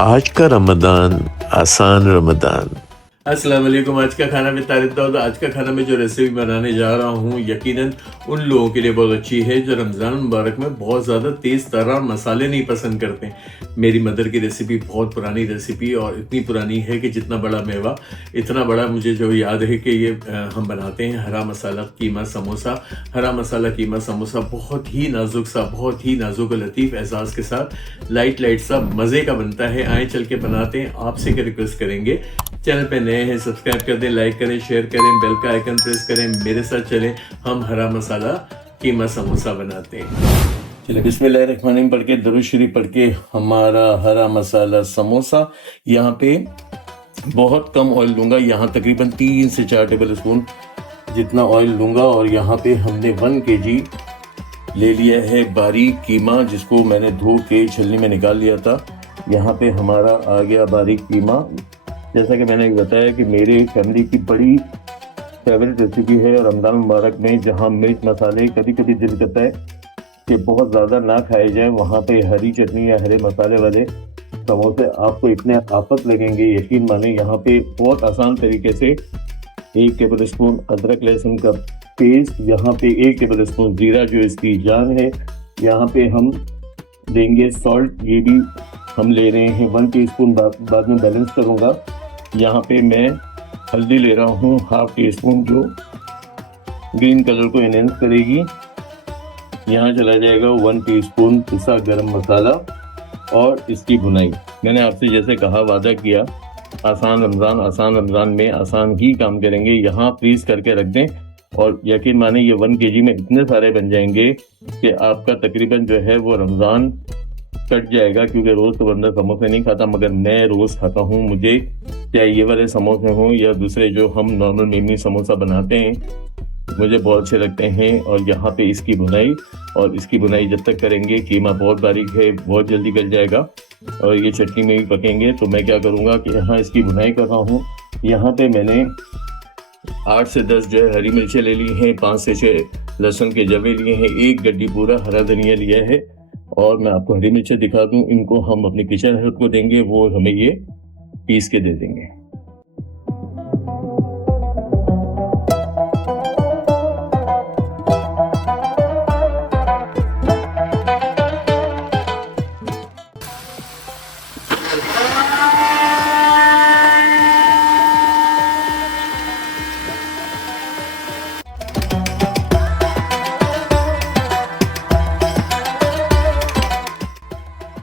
आज का रमदान आसान रमदान। अस्सलाम वालेकुम। आज का खाना में तारीफ दाऊद। आज का खाना में जो रेसिपी बनाने जा रहा हूँ यकीनन उन लोगों के लिए बहुत अच्छी है जो रमज़ान मुबारक में बहुत ज़्यादा तेज़ तर्रार मसाले नहीं पसंद करते। मेरी मदर की रेसिपी बहुत पुरानी रेसिपी और इतनी पुरानी है कि जितना बड़ा मेवा इतना बड़ा मुझे जो याद है कि ये हम बनाते हैं हरा मसाला कीमा समोसा। हरा मसाला कीमा समोसा बहुत ही नाजुक सा, बहुत ही नाजुक लतीफ़ एहसास के साथ लाइट सा मज़े का बनता है। आए चल के बनाते हैं। आपसे क्या रिक्वेस्ट करेंगे, चैनल पे नए हैं सब्सक्राइब कर दें, लाइक करें, शेयर करें, बेल का आइकन प्रेस करें। मेरे साथ चलें, हम हरा मसाला कीमा समोसा बनाते हैं। चलिए बिस्मिल्लाहिर्रहमानिर्रहीम पढ़ के दरूद शरीफ पढ़ के हमारा हरा मसाला समोसा। यहाँ पे बहुत कम ऑयल लूँगा, यहाँ तकरीबन 3 से 4 टेबल स्पून जितना ऑयल लूँगा। और यहाँ पे हमने 1 kg ले लिया है बारीक कीमा, जिसको मैंने धो के छलनी में निकाल लिया था। यहाँ पे हमारा आ गया बारीक कीमा। जैसा कि मैंने बताया कि मेरे फैमिली की बड़ी फेवरेट रेसिपी है रमज़ान मुबारक में, जहाँ मिर्च मसाले कभी कभी दिल करता है कि बहुत ज़्यादा ना खाए जाए, वहाँ पे हरी चटनी या हरे मसाले वाले समोसे आपको इतने आफत लगेंगे, यकीन माने। यहाँ पे बहुत आसान तरीके से 1 टेबल स्पून अदरक लहसुन का पेस्ट, यहाँ पे 1 टेबल स्पून जीरा जो इसकी जान है, यहाँ पे हम देंगे सॉल्ट, ये भी हम ले रहे हैं 1 टीस्पून, बाद में बैलेंस करूँगा। यहाँ पे मैं हल्दी ले रहा हूँ 1/2 टीस्पून, जो ग्रीन कलर को एनहेंस करेगी। यहाँ चला जाएगा 1 टीस्पून पिसा गरम मसाला और इसकी भुनाई। मैंने आपसे जैसे कहा, वादा किया, आसान रमज़ान में आसान ही काम करेंगे। यहाँ फ्रीज करके रख दें और यकीन माने ये 1 kg में इतने सारे बन जाएंगे कि आपका तकरीबन जो है वो रमज़ान कट जाएगा। क्योंकि रोज़ तो बंदा समोसे नहीं खाता, मगर मैं रोज़ खाता हूँ। मुझे चाहे ये वाले समोसे हों या दूसरे जो हम नॉर्मल मेमनी समोसा बनाते हैं, मुझे बहुत अच्छे लगते हैं। और यहाँ पे इसकी भुनाई, और इसकी भुनाई जब तक करेंगे, कीमा बहुत बारीक है, बहुत जल्दी गल जाएगा और ये चटनी में भी पकेंगे। तो मैं क्या करूँगा कि यहाँ इसकी भुनाई कर रहा हूँ। यहाँ पे मैंने 8 से 10 जो है हरी मिर्चें ले ली हैं, 5 से 6 लहसुन के जवे लिए हैं, 1 गड्डी पूरा हरा धनिया लिया है। और मैं आपको हरी मिर्चें दिखा दूं, इनको हम अपनी किचन हेल्प को देंगे, वो हमें ये पीस के दे देंगे।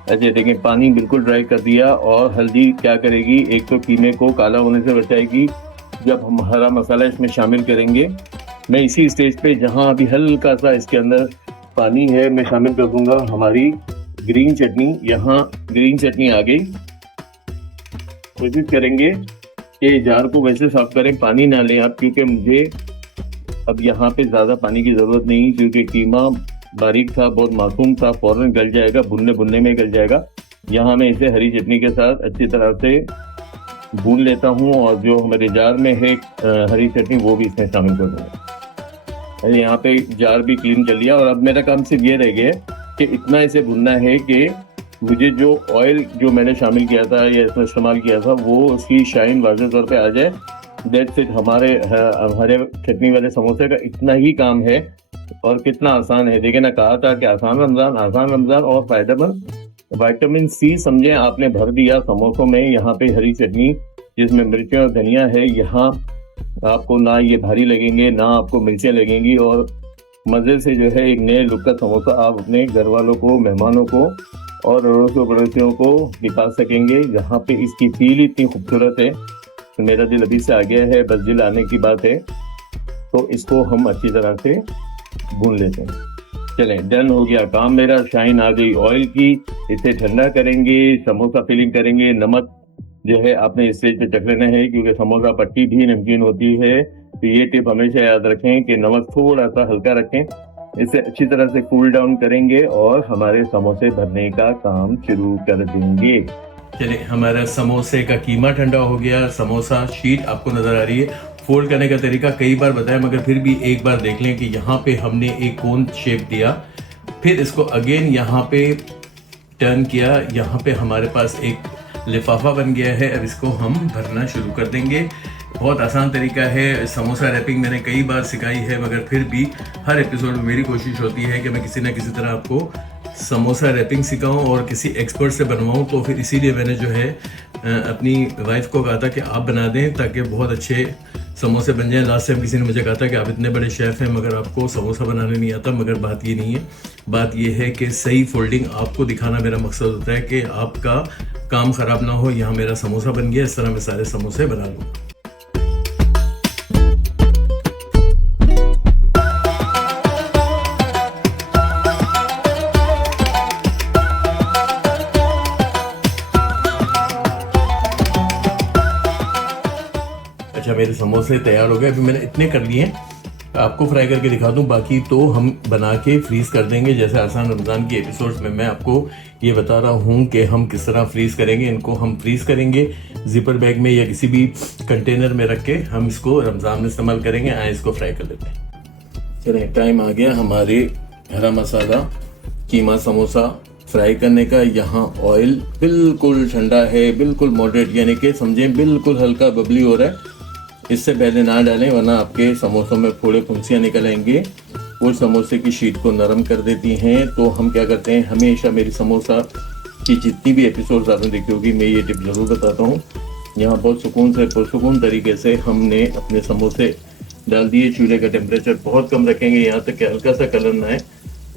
ऐसे देखें, पानी बिल्कुल ड्राई कर दिया। और हल्दी क्या करेगी, एक तो कीमे को काला होने से बचाएगी। जब हम हरा मसाला इसमें शामिल करेंगे, मैं इसी स्टेज पे जहां अभी हल्का सा इसके अंदर पानी है, मैं शामिल कर दूंगा हमारी ग्रीन चटनी। यहाँ ग्रीन चटनी आ गई। कोशिश करेंगे कि जार को वैसे साफ करें, पानी ना लें आप, क्योंकि मुझे अब यहाँ पे ज़्यादा पानी की ज़रूरत नहीं, क्योंकि कीमा बारीक था, बहुत मासूम था, फौरन गल जाएगा, भुनने में गल जाएगा। यहाँ मैं इसे हरी चटनी के साथ अच्छी तरह से भून लेता हूँ और जो हमारे जार में है हरी चटनी, वो भी इसमें शामिल कर दूँगा। यहाँ पे जार भी क्लीन कर लिया। और अब मेरा काम सिर्फ ये रह गया कि इतना इसे भुनना है कि मुझे जो ऑयल जो मैंने शामिल किया था या इसमें इस्तेमाल किया था, वो उसकी शाइन वाज़ेह तौर पे आ जाए। That's it. हमारे चटनी वाले समोसे का इतना ही काम है। और कितना आसान है, देखिए ना, कहा था कि आसान रमज़ान और फ़ायदेमंद। विटामिन सी समझें आपने भर दिया समोसों में। यहाँ पे हरी चटनी जिसमें मिर्चें और धनिया है, यहाँ आपको ना ये भारी लगेंगे, ना आपको मिर्चें लगेंगी, और मज़े से जो है एक नए लुक का समोसा आप अपने घर वालों को, मेहमानों को और अड़ोसियों पड़ोसियों को दिखा सकेंगे। यहाँ पे इसकी फील इतनी खूबसूरत है, तो मेरा दिल अभी से आ गया है, बस दिल आने की बात है। तो इसको हम अच्छी तरह से भून लेते हैं। चलें, डन हो गया काम मेरा। शाइन आ गई ऑयल की। इसे ठंडा करेंगे, समोसा फिलिंग करेंगे। नमक जो है आपने इस स्टेज पे चख लेना है, क्योंकि समोसा पट्टी भी नमकीन होती है। तो ये टिप हमेशा याद रखें कि नमक थोड़ा सा हल्का रखें। इसे अच्छी तरह से कूल डाउन करेंगे और हमारे समोसे भरने का काम शुरू कर देंगे। चलिए, हमारा समोसे का कीमा ठंडा हो गया। समोसा शीट आपको नजर आ रही है। फोल्ड करने का तरीका कई बार बताया, मगर फिर भी एक बार देख लें कि यहाँ पे हमने एक कोन शेप दिया, फिर इसको अगेन यहाँ पे टर्न किया। यहाँ पे हमारे पास एक लिफाफा बन गया है। अब इसको हम भरना शुरू कर देंगे। बहुत आसान तरीका है। समोसा रैपिंग मैंने कई बार सिखाई है, मगर फिर भी हर एपिसोड में मेरी कोशिश होती है कि मैं किसी ना किसी तरह आपको समोसा रैपिंग सिखाऊं और किसी एक्सपर्ट से बनवाऊं। तो फिर इसीलिए मैंने जो है अपनी वाइफ को कहा था कि आप बना दें ताकि बहुत अच्छे समोसे बन जाएं। लास्ट टाइम किसी ने मुझे कहा था कि आप इतने बड़े शेफ़ हैं मगर आपको समोसा बनाने नहीं आता। मगर बात ये नहीं है, बात ये है कि सही फोल्डिंग आपको दिखाना मेरा मकसद होता है कि आपका काम ख़राब ना हो। यहाँ मेरा समोसा बन गया, इस तरह मैं सारे समोसे बना लूँ। अच्छा, मेरे समोसे तैयार हो गए। अभी मैंने इतने कर लिए हैं, आपको फ्राई करके दिखा दूं, बाकी तो हम बना के फ्रीज़ कर देंगे। जैसे आसान रमज़ान की एपिसोड्स में मैं आपको ये बता रहा हूँ कि हम किस तरह फ्रीज़ करेंगे। इनको हम फ्रीज़ करेंगे जिपर बैग में या किसी भी कंटेनर में रख के हम इसको रमज़ान में इस्तेमाल करेंगे। आए इसको फ्राई कर लेते हैं। चलिए, टाइम आ गया हमारे हरा मसाला कीमा समोसा फ्राई करने का। यहाँ ऑयल बिल्कुल ठंडा है, बिल्कुल मॉडरेट, यानी कि समझें बिल्कुल हल्का बबली हो रहा है। इससे पहले ना डालें वरना आपके समोसों में फोड़े फुंसियाँ निकल आएंगे, वो समोसे की शीट को नरम कर देती हैं। तो हम क्या करते हैं, हमेशा मेरी समोसा की जितनी भी एपिसोड्स आपने देखी होगी मैं ये टिप ज़रूर बताता हूँ। यहाँ बहुत सुकून से पुरसुकून तरीके से हमने अपने समोसे डाल दिए। चूल्हे का टेम्परेचर बहुत कम रखेंगे, यहाँ तक कि हल्का सा कलर ना आए।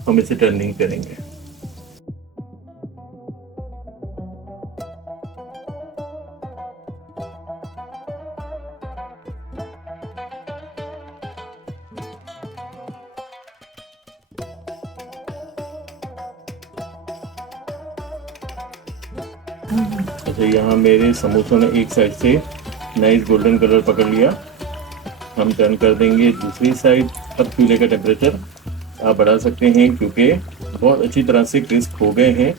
हम इसे टर्निंग करेंगे। अच्छा, यहाँ मेरे समोसों ने एक साइड से नाइस गोल्डन कलर पकड़ लिया। हम टर्न कर देंगे दूसरी साइड। अब चूल्हे का टेम्परेचर आप बढ़ा सकते हैं क्योंकि बहुत अच्छी तरह से क्रिस्प हो गए हैं।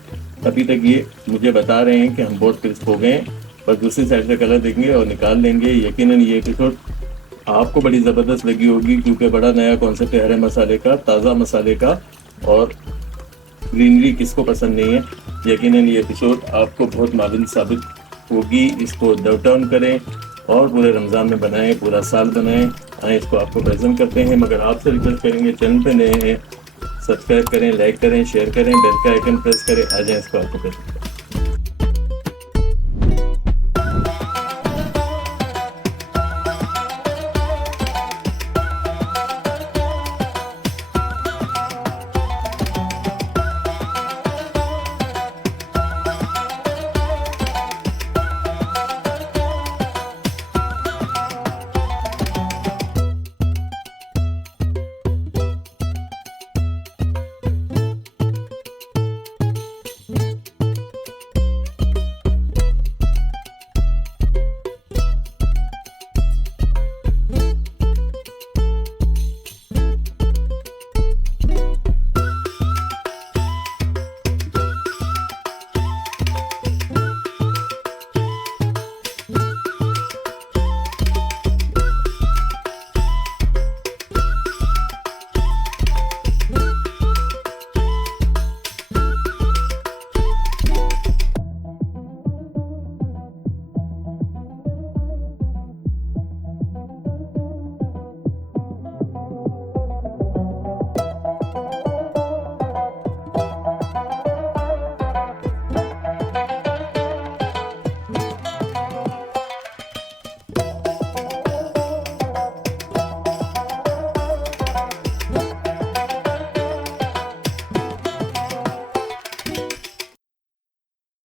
अभी तक ये मुझे बता रहे हैं कि हम बहुत क्रिस्प हो गए हैं, पर दूसरी साइड से कलर देंगे और निकाल लेंगे। यकीनन ये एपिसोड आपको बड़ी ज़बरदस्त लगी होगी क्योंकि बड़ा नया कॉन्सेप्ट है हरे मसाले का, ताज़ा मसाले का, और ग्रीनरी किसको पसंद नहीं है। यकीनन ये एपिसोड आपको बहुत माविन साबित होगी। इसको डब डाउन करें और पूरे रमज़ान में बनाएं, पूरा साल बनाएं। आए इसको आपको प्रेजेंट करते हैं, मगर आपसे रिक्वेस्ट करेंगे चैनल पे नए हैं सब्सक्राइब करें, लाइक करें, शेयर करें, बेल का आइकन प्रेस करें। आ जाए इसको आपको प्रेजेंट करें।